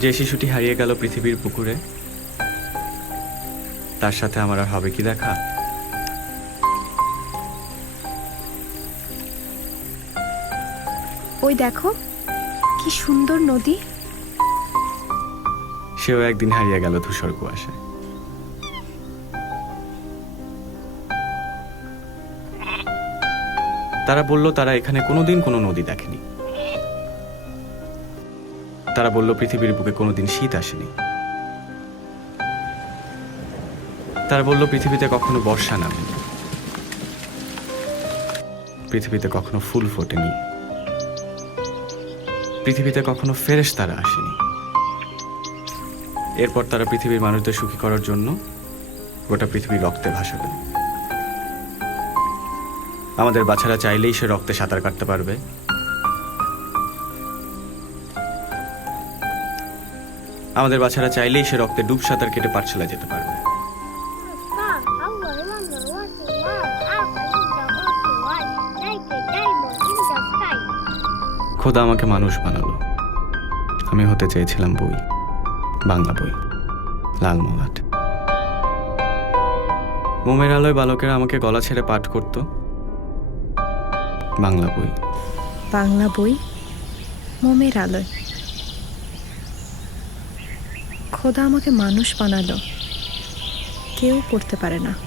যে শিশুটি হারিয়ে গেল পৃথিবীর পুকুরে তার সাথে আমার আর হবে কি দেখা? ওই দেখো কি সুন্দর নদী। সেও একদিন হারিয়ে গেল ধূসর কুয়াশায়। তারা বলল তারা এখানে কোনোদিন কোনো নদী দেখেনি। তারা বলল, পৃথিবীর বুকে কোনোদিন শীত আসেনি। তারা বলল, পৃথিবীতে কখনো বর্ষা নামেনি। পৃথিবীতে কখনো ফুল ফোটেনি। পৃথিবীতে কখনো ফেরেশ তারা আসেনি। এরপর তারা পৃথিবীর মানুষদের সুখী করার জন্য গোটা পৃথিবী রক্তে ভাসাবে। আমাদের বাচ্চারা চাইলেই সে রক্তে সাঁতার কাটতে পারবে। আমাদের বাচ্চারা চাইলেই সে রক্তে ডুব সাঁতার কেটে পাঠশালা যেতে পারবে. খোদা আমাকে মানুষ বানালো। আমি হতে চেয়েছিলাম বই, বাংলা বই, লাল মলাট। মোমের আলোয় বালকেরা আমাকে গলা ছেড়ে পাঠ করত। বাংলা বই। বাংলা বই, মোমের আলোয়। খোদা আমাকে মানুষ বানালো। কেউ করতে পারে না।